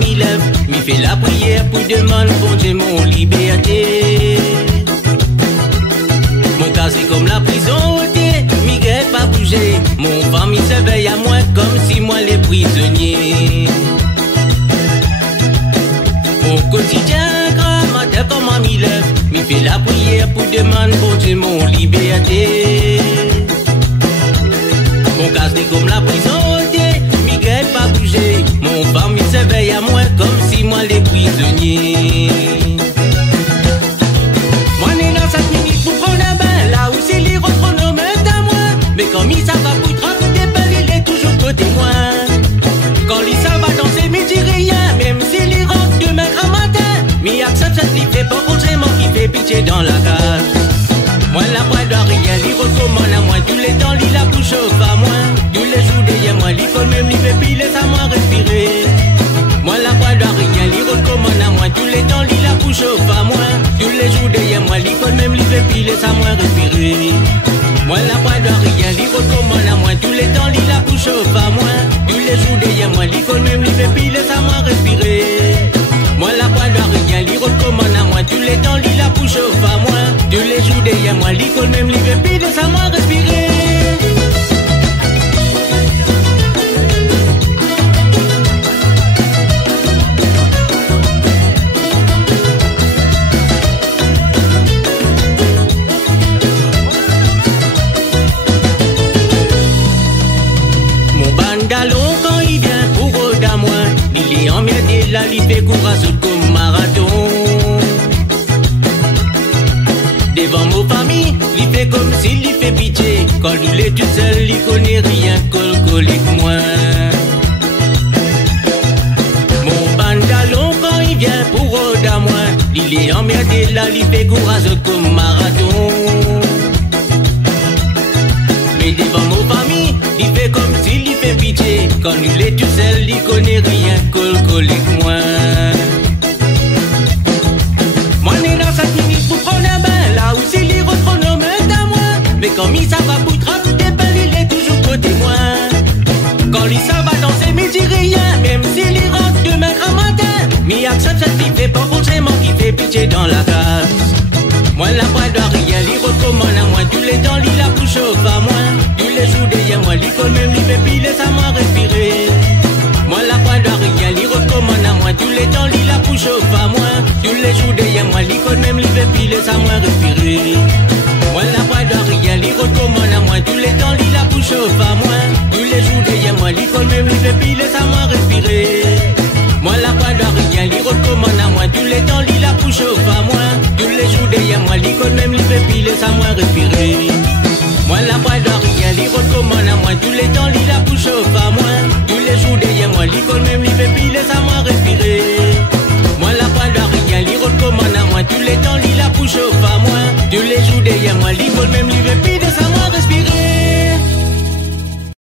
m'y lève, m'y fait la prière pour demander bon Dieu mon liberté. Mon cas c'est comme la prison, m'y guette pas bouger. Mon famille s'éveille à moi comme si moi les prisonniers. Mon quotidien grand matin comme m'y lève, m'y fait la prière pour demander bon Dieu mon liberté. Mon cas c'est comme la prison, m'y guette pas bouger. Mon famille s'éveille à moi comme si moi les prisonniers. Moi né dans cette minute pour prendre un bain, là où c'est les retronome à moi. Mais comme il s'en va pour des belles, il est toujours côté moi. Quand il s'en va danser, mais dit rien, même s'il y rentre demain grand matin. Mais accepte ce qu'il fait, pas forcément qu'il fait pitié dans la case. Moi la voix doit rien, il recommande à moi. Tous les temps, il la couche au pas moi. Tous les jours derrière moi, il faut même lui puis laisse à moi respirer. Moi la voix doit rien, il recommande à moi. Tous les temps, il la couche au pas moi. Tous les jours derrière moi, il faut même lui puis laisse à moi respirer. Moi la voix doit rien, il recommande à moi. Tous les temps, il la couche au pas moi. Tous les jours derrière moi, il faut même lui puis laisse à moi respirer. Moi la voix doit rien, il recommande à moi. Tous les temps, il la couche au pas moi. Tous les jours derrière moi, il faut même lui puis laisse à moi respirer. Quand il vient pour à moi, il est emmerdé là, il fait court à saut comme marathon. Devant mon famille, il fait comme s'il lui fait pitié. Quand il est tout seul, il connaît rien qu'alcoolique moi. Mon bandalon quand il vient pour à moi, il est emmerdé là, il fait court à saut comme marathon. Mais devant mon famille, il fait comme s'il lui fait pitié. Quand il est tout seul, il connaît rien qu'alcoolique moi. Moi né dans cette minute pour prendre un bain, là où c'est les retronome à moi. Mais comme il s'en va pour trapper des balles, il est toujours côté moi. Quand il s'en va danser, mais dit rien, même s'il y rentre demain grand matin. Mais accepte ce qu'il fait, pas forcément qu'il fait pitié dans la case. Moi la voix doit rien, il recommande à moi. Tous les temps, il la couche au pas moi. Tous les jours derrière moi, il colle même, il fait puis laisse à moi respirer. Moi la voix doit rien, il recommande à moi. Tous les temps, il la couche au pas moi. Tous les jours derrière moi, il colle même, il fait puis laisse à moi respirer. Moi la voix doit rien, il recommande à moi. Tous les temps, il la couche au pas moi. Tous les jours derrière moi, il colle même, il fait puis laisse à moi respirer. Moi la voix doit rien, il recommande à moi. Tous les temps, il la couche au pas moi. Tous les jours derrière moi, il colle même, il fait puis laisse à moi respirer. Moi la voix doit rien, il recommande à moi. Tous les temps, il la couche au pas moi. Tous les jours derrière moi, il colle même, il fait